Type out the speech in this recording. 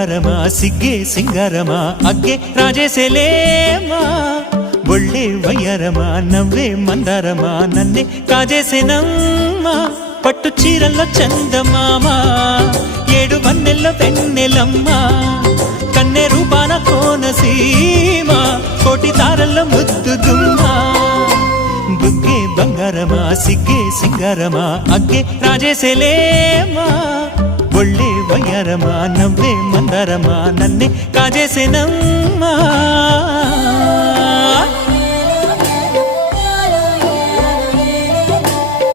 బంగారమా సిగ్గే సింగారమా అగ్గే రాజేసేలేమా ఒళ్ళే వయ్యారమా నవ్వే మందారమా నన్నే కాజేసేనమ్మా పట్టు చీరల్లో చందమామా ఏడు వన్నెల్లో వెన్నెలమ్మా కన్నె రూపాన కోనసీమ కోటి తారల్లో ముద్దుదుమ్మా బుగ్గే బంగారమా సిగ్గే సింగారమా అగ్గే రాజేసేలేమా ఒళ్ళే వయ్యారమా నవ్వే మందారమా నన్నే కాజేసేనమ్మా